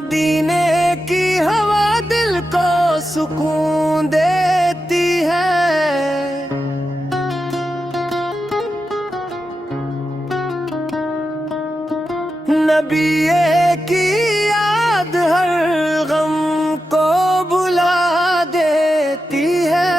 मदीने की हवा दिल को सुकून देती है। नबीए की याद हर गम को भुला देती है।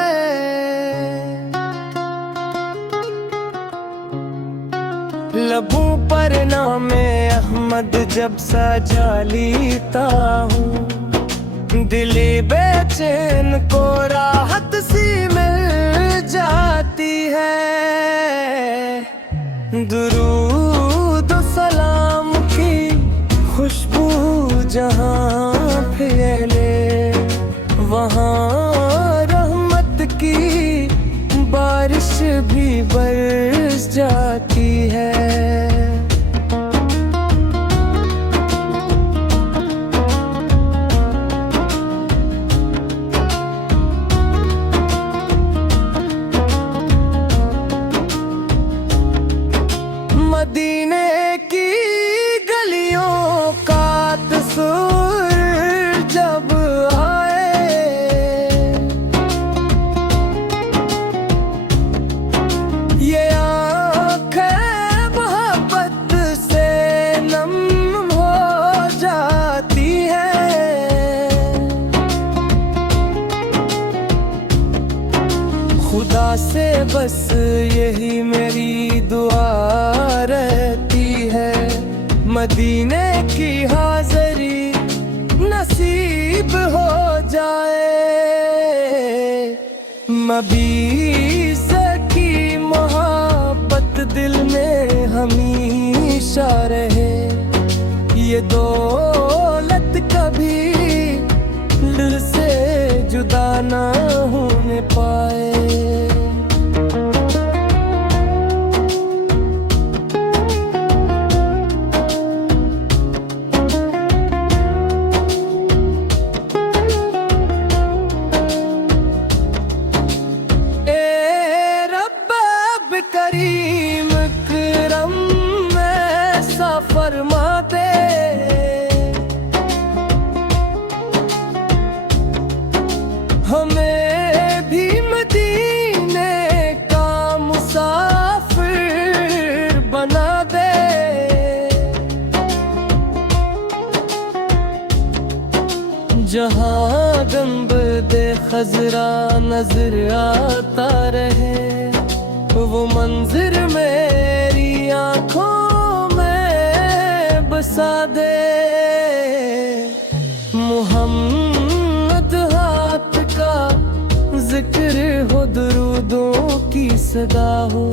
लबों पर नामे अहमद जब सजा लेता हूँ, दिले बेचैन को राहत सी मिल जाती है। दुरूद सलाम की खुशबू जहाँ फैले, वहाँ रहमत की बारिश भी बरस जाती है। मदीने की गलियों का तस्वीर जब आए, ये आँखें मोहब्बत से नम हो जाती है। खुदा से बस यही मेरी दुआ रहती है, मदीने की हाज़री नसीब हो जाए। मबीस की मोहब्बत दिल में हमेशा रहे, ये दौलत कभी दिल से जुदा ना होने पाए। करीम करम में सा फरमाते, हमें भी मदीने का मुसाफिर बना दे। जहाँ गंबदे खजरा नजर आता रहे, वो मंजिर मेरी आँखों में बसा दे। मुहम्मद हाथ का जिक्र हो, दुरूदों की सदा हो,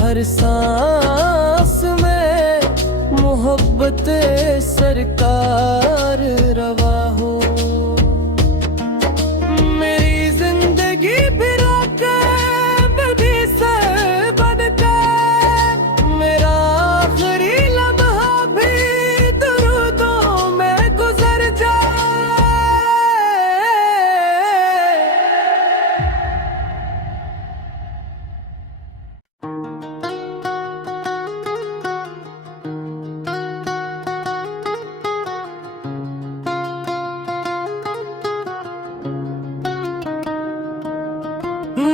हर सांस में मोहब्बत सरकार रवा हो। मेरी जिंदगी फिर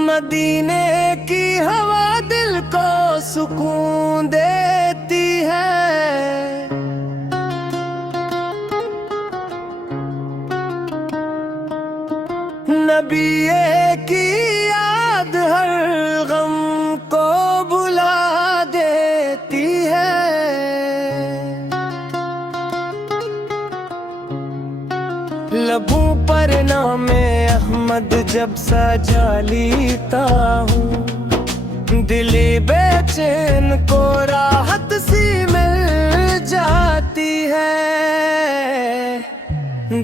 मदीने की हवा दिल को सुकून देती है। नबीए की याद हर गम को भुला देती है। लबों पर नामे अहमद जब सजा लेता हूँ, दिले बेचैन को राहत सी मिल जाती है।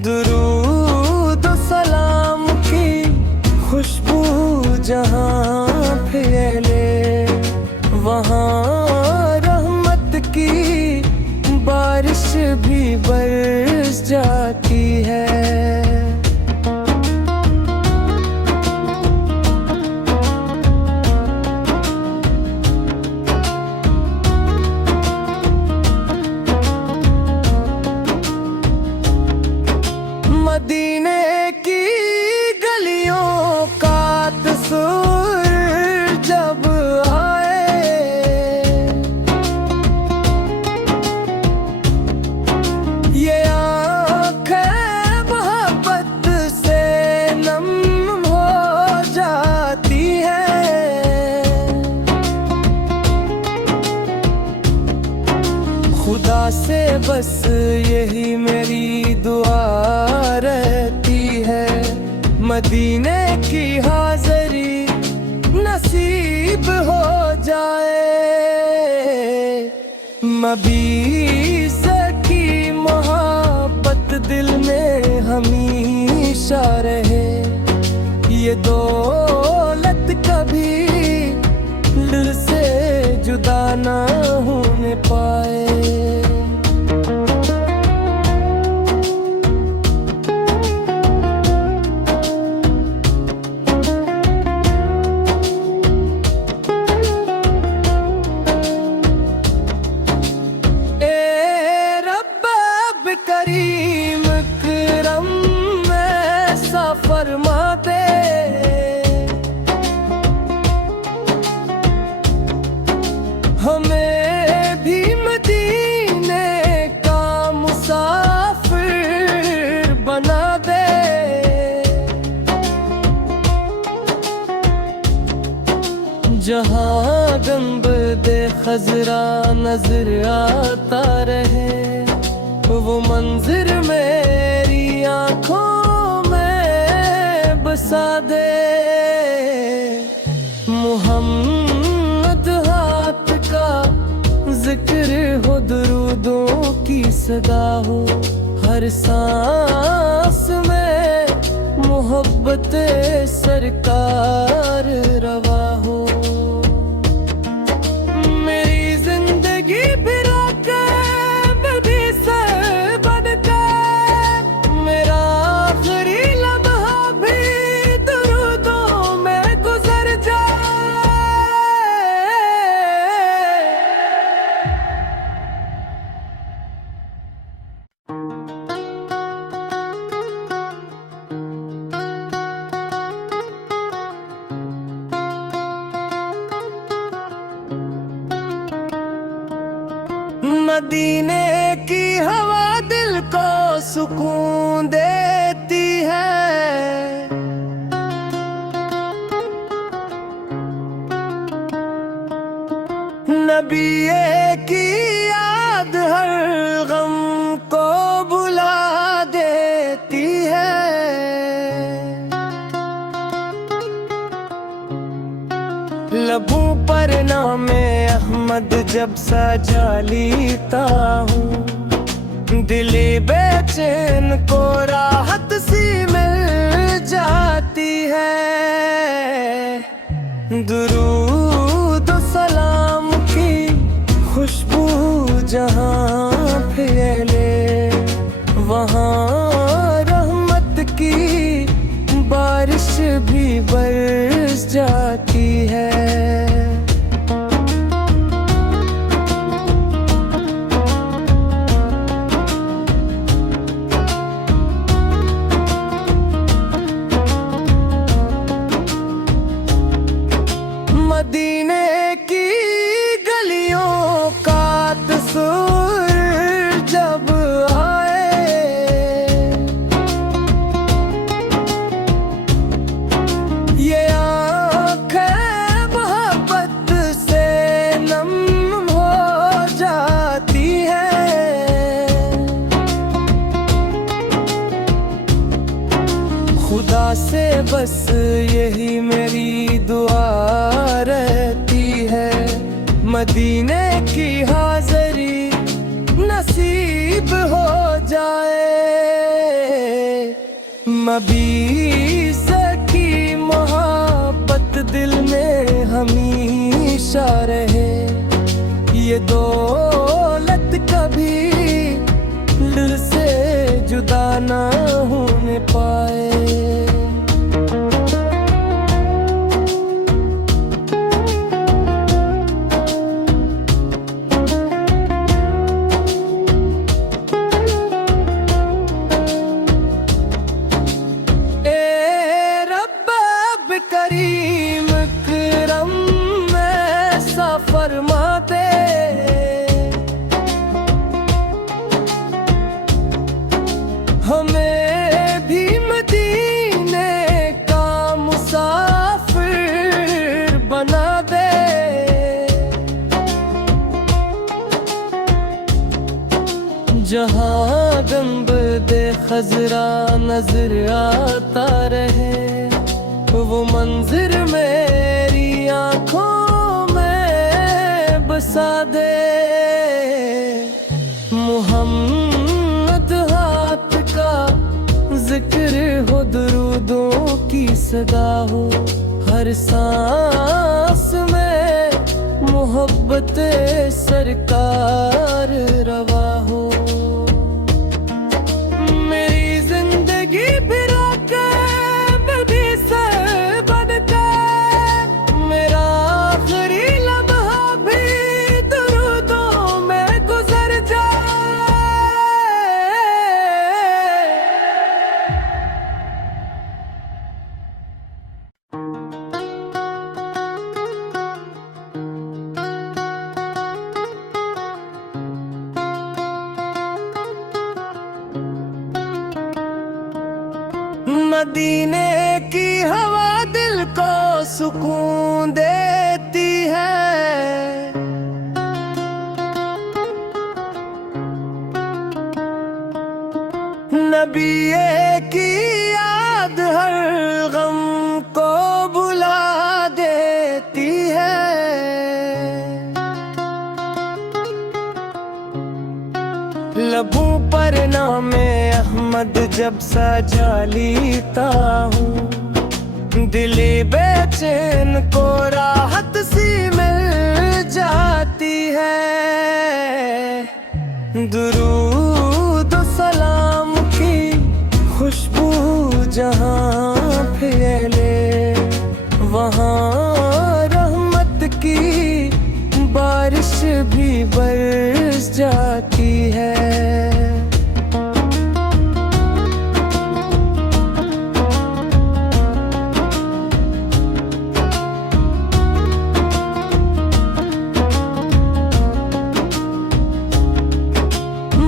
दुरूद सलाम की खुशबू जहाँ फैले, वहाँ रहमत की बारिश भी बरस जाती है। मदीने की गलियों का तस्वीर जब आए, ये आँखें मोहब्बत से नम हो जाती है। खुदा से बस यही मेरी दुआ रहती है, मदीने की हाज़री नसीब हो जाए। मबी से की मोहब्बत दिल में हमेशा रहे, ये दौलत कभी दिल से जुदा ना होने पाए। करीम करम ऐसा फरमा दे, हमें भी मदीने का मुसाफिर बना दे। जहाँ गुंबद खजरा नजर आता रहे, वो मंजिर मेरी आँखों में बसा दे। मुहम्मद हाथ का जिक्र हो, दुरूदों की सदा हो, हर सांस में मोहब्बत सरकार रवा हो। मेरी जिंदगी बिरा मदीने की हवा दिल को सुकून देती है, नबी की याद हर गम को भुला देती है। लबों पर नामे अहमद जब सजा लेता हूँ, दिले बेचैन को राहत सी मिल जाती है। दुरूद सलाम की खुशबू जहाँ फैले, वहाँ रहमत की बारिश भी बरस जाती है। मदीने की गलियों का तस्वीर जब आए, ये आँखें मोहब्बत से नम हो जाती है। खुदा से बस यही मेरी दुआ रहती है, मदीने की हाज़री नसीब हो जाए। मबी से की मोहब्बत दिल में हमेशा रहे, ये दौलत कभी दिल से जुदा ना होने पाए। करीम करम ऐसा फरमा दे, हमें भी मदीने का मुसाफिर बना दे। जहाँ गंबदे खजरा नजर आता रहे, वो मंजिर मेरी आँखों में बसा दे। मुहम्मद हाथ का जिक्र हो, दुरूदों की सदा हो, हर सांस में मोहब्बत सरकार रवा हो। मेरी जिंदगी फिरा के नबी से बनकर, मेरा आखिरी लम्हा भी दुरूदों में गुजर जाए। मदीने की हवा दिल को सुकून देती है, नबी की याद हर गम को भुला देती है। लबों पर नामे अहमद जब सजा लेता हूँ, दिली बेचैन को राहत सी मिल जाती है। दुरूद सलाम की खुशबू जहाँ फैले, वहाँ रहमत की बारिश भी बरस जाती है।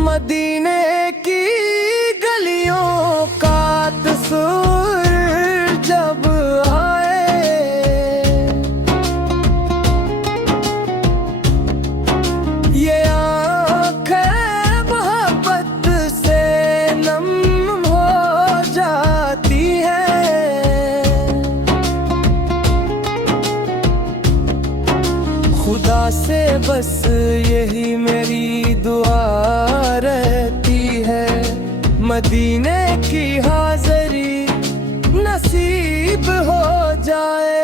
मदीने की गलियों का तस्वीर जब आए, ये आँखें मोहब्बत से नम हो जाती हैं। खुदा से बस यही मेरी दुआ रहती है, मदीने की हाज़री नसीब हो जाए।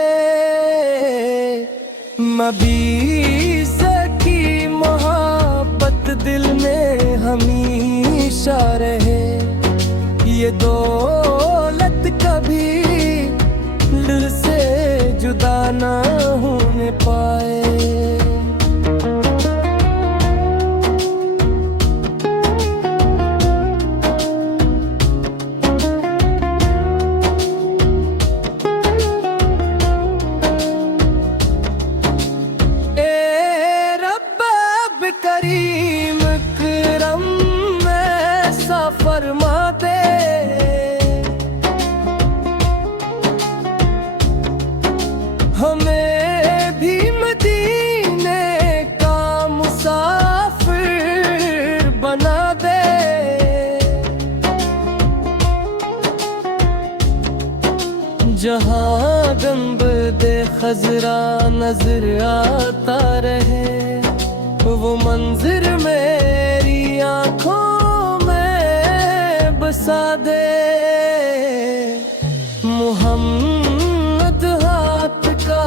मबीस की मोहब्बत दिल में हमेशा रहे, ये दौलत कभी दिल से जुदा ना होने पाए। करीम करम ऐसा फरमा दे, हमें भी मदीने का मुसाफिर बना दे। जहाँ गंबदे खजरा नजर आता रहे, वो मंजिर मेरी आँखों में बसा दे। मुहम्मद हाथ का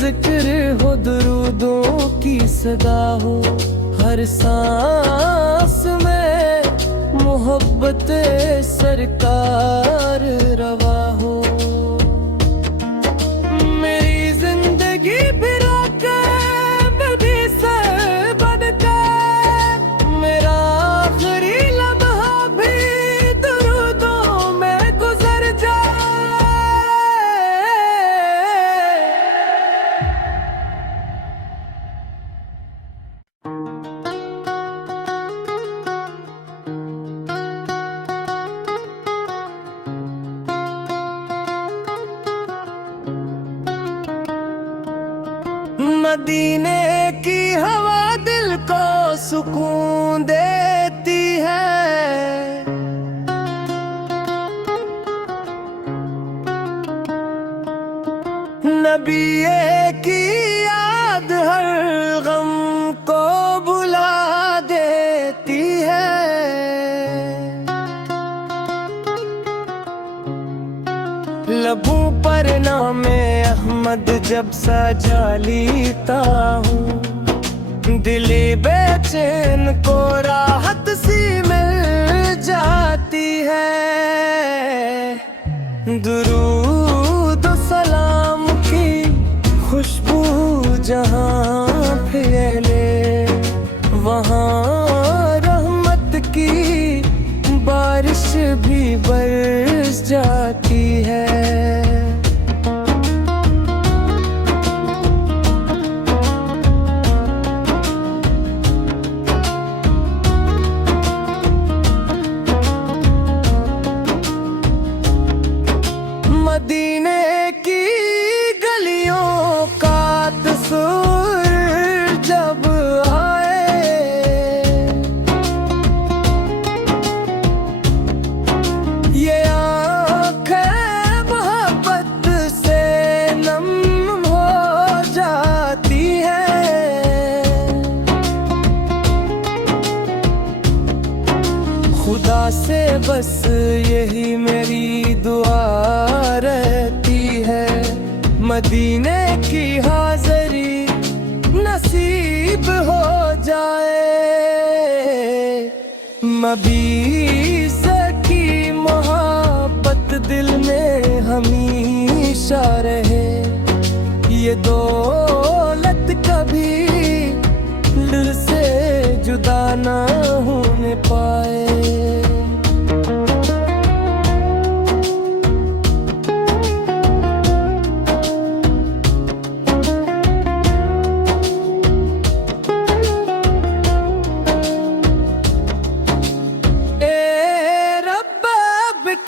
जिक्र हो, दुरूदों की सदा हो, हर सांस में मोहब्बत सरकार रवा हो। मेरी जिंदगी फिरा के नबी से बनकर, मेरा आखिरी लम्हा भी दुरूदों में गुजर जाए। मदीने की हवा दिल को सुकून देती है। नबी की याद हर गम को भुला देती है। लबों पर नामे अहमद जब सजा लेता हूँ, दिली बेचैन को राहत सी मिल जाती है। दुरूद सलाम की खुशबू जहाँ फैले, वहाँ रहमत की बारिश भी बरस जाती है। मदीने की गलियों का तस्वीर जब आए, ये आँखें मोहब्बत से नम हो जाती हैं। खुदा से बस यही मेरी दुआ रहती है, मदीने की हाज़री नसीब हो जाए। मबीस की मोहब्बत दिल में हमेशा रहे, ये दौलत कभी दिल से जुदा ना होने पाए।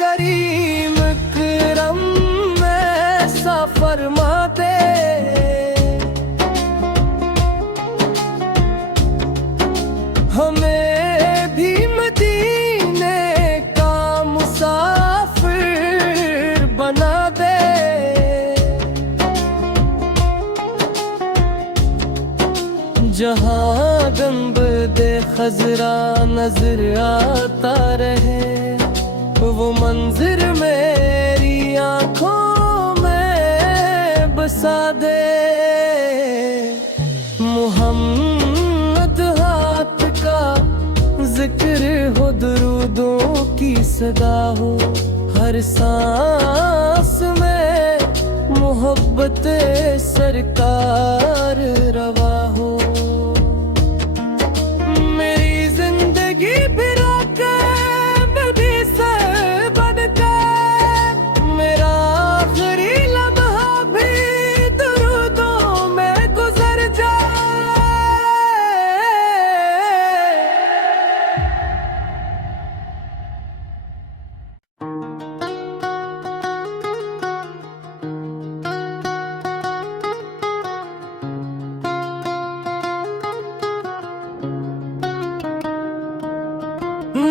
करीम करम ऐसा फरमा दे, हमें भी मदीने का मुसाफिर बना दे। जहाँ गंबद खजरा नजर आता रहे, वो मंजिर मेरी आँखों में बसा दे। मुहम्मद हाथ का जिक्र हो, दुरूदों की सदा हो, हर सांस में मोहब्बत सरकार रवा हो। मेरी जिंदगी बिरा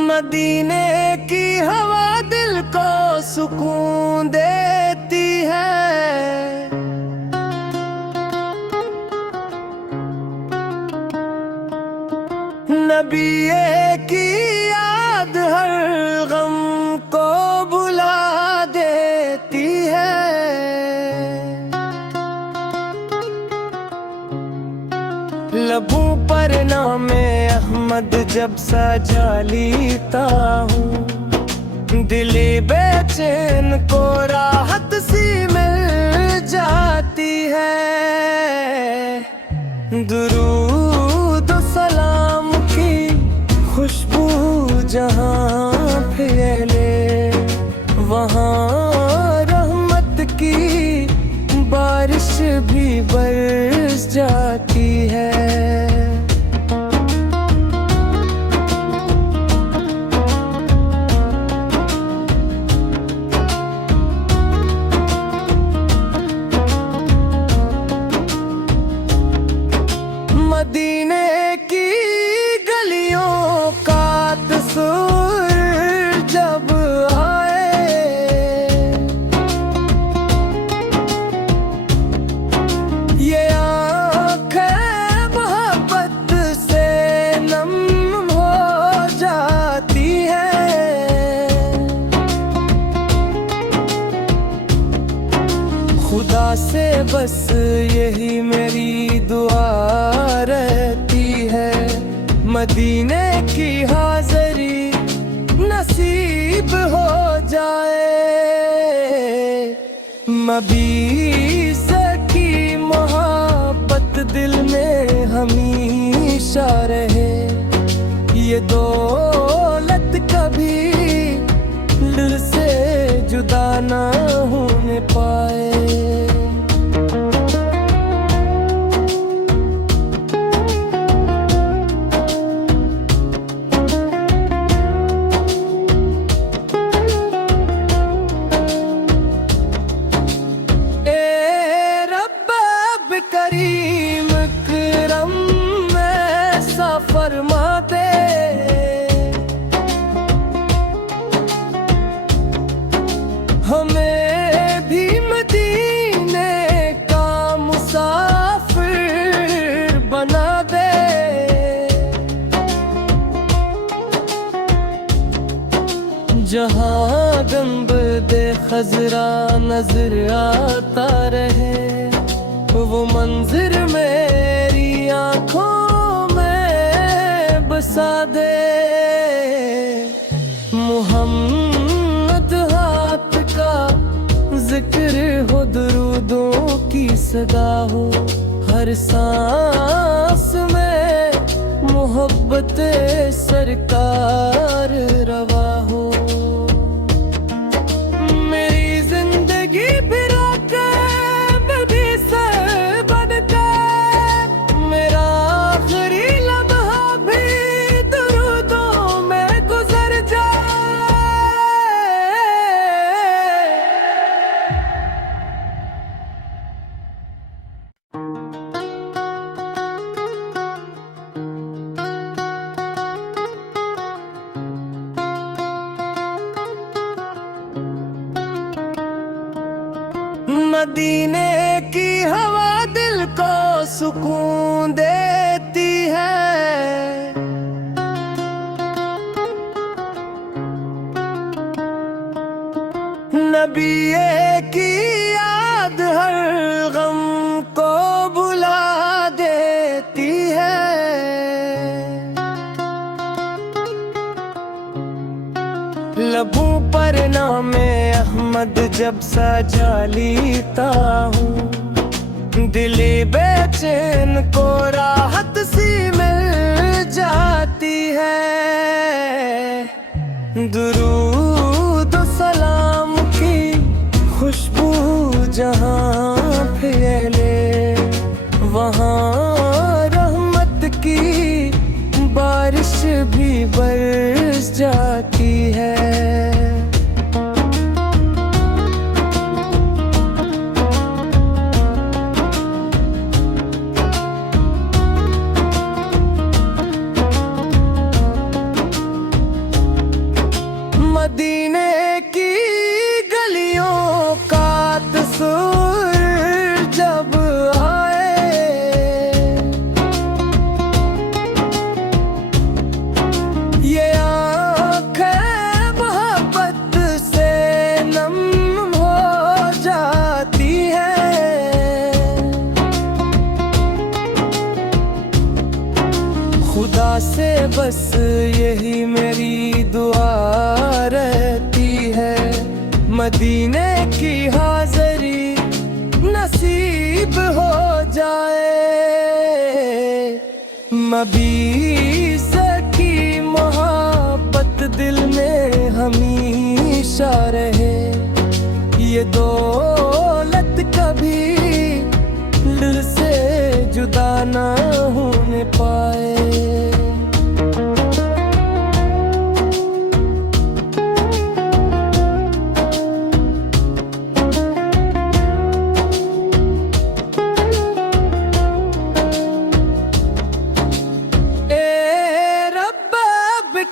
मदीने की हवा दिल को सुकून देती है। नबी की याद हर गम को भुला देती है। लबों पर नामे अहमद जब सजा लेता हूँ, दिली बेचैन को राहत सी मिल जाती है। दुरूद सलाम की खुशबू जहाँ फैले, वहाँ रहमत की बारिश भी बरस जाती है। खुदा से बस यही मेरी दुआ रहती है, मदीने की हाज़री नसीब हो जाए। मबीस की मोहब्बत दिल में हमेशा रहे, ये दौलत कभी दिल से जुदा ना होने पाए। करीम करम ऐसा फरमा दे, हमें भी मदीने का मुसाफिर बना दे। जहाँ गंबदे खजरा नजर आता रहे, वो मंजिर मेरी आँखों में बसा दे। मुहम्मद हाथ का जिक्र हो, दुरूदों की सदा हो, हर सांस में मोहब्बत सरकार रवा हो। मेरी जिंदगी बिरा के मदीने की हवा दिल को सुकून देती है, नबी की याद हर गम को भुला देती है। लबों पर नामे अहमद जब सजा लेता हूँ, दिली बेचैन को राहत सी मिल जाती है। दुरूद सलाम की खुशबू जहाँ फैले, वहाँ रहमत की बारिश भी बरस जाती है। मदीने की गलियों का तस्वीर जब आए, ये आँखें मोहब्बत से नम हो जाती है। खुदा से बस यही मेरी दुआ रहती है, मदीने की हाज़री नसीब हो जाए। मबीस की मोहब्बत दिल में हमेशा रहे, ये दौलत कभी दिल से जुदा ना होने पाए।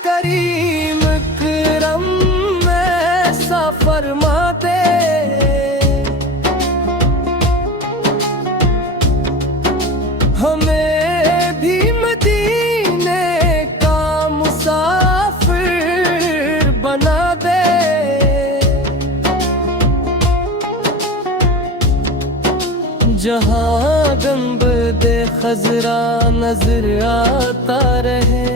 करीम करम ऐसा फरमा दे, हमें भी मदीने जहाँ गंबदे खजरा नजर आता रहे,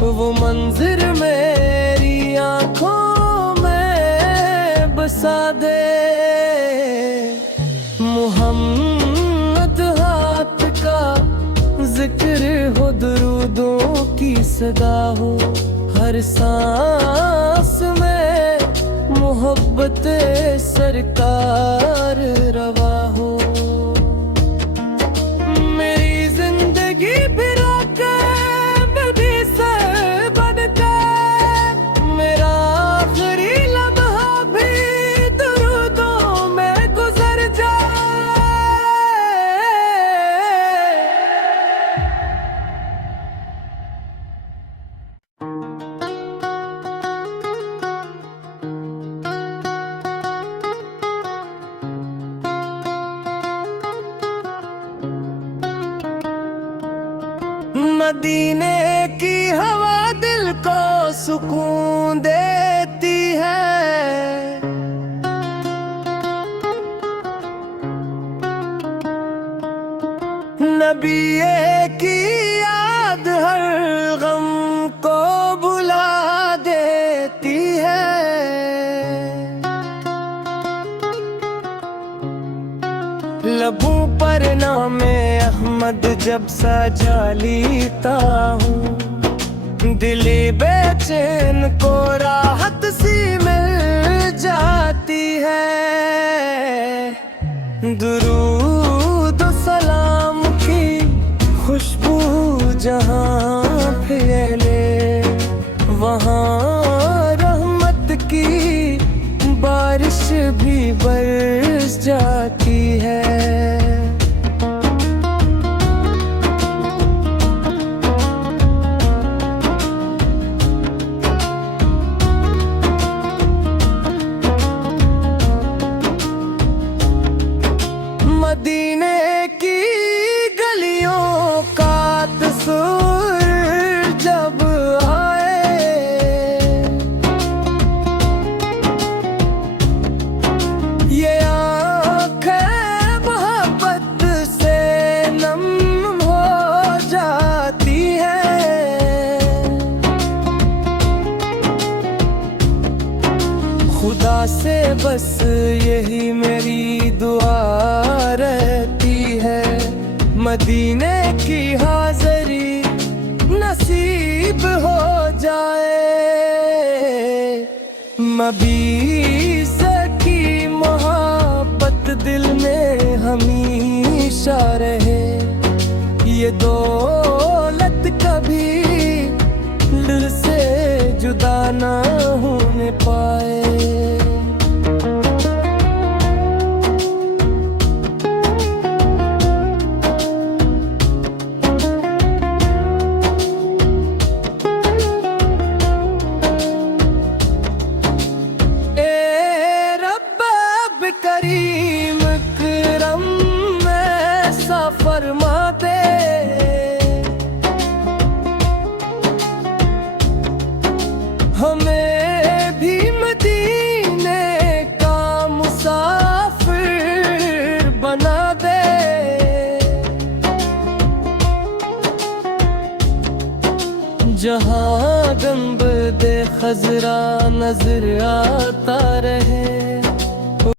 वो मंजिर मेरी आंखों में बसा दे। मोहम्मद हाथ का जिक्र हो, दुरूदों की सदा हो, हर सांस में मोहब्बत सरकार रवा हो। मेरी जिंदगी बिरा के भी सर बन के, मेरा आखिरी लम्हा भी दुरूदों में गुजर जाए। मदीने की हवा दिल को सुकून देती है, नबी की याद हर गम को भुला देती है। लबों पर नामे अहमद जब सजा लेता हूँ, दिले बेचैन को राहत सी मिल जाती है। दुरूद सलाम की खुशबू जहाँ फैले, वहाँ रहमत की बारिश भी बरस जाती है। मदीने की गलियों का तस्वीर जब आए, ये आँखें मोहब्बत से नम हो जाती हैं। खुदा से बस यही मेरी दुआ रहती है, मदीने की हाज़री नसीब हो जाए। मबीस की मोहब्बत दिल में हमेशा रहे, ये दौलत कभी दिल से जुदा ना होने पाए। करीम करम में सा फरमा दे, हमें भी मदीने का मुसाफिर बना दे। जहाँ गंबदे खजरा नजर आता रहे,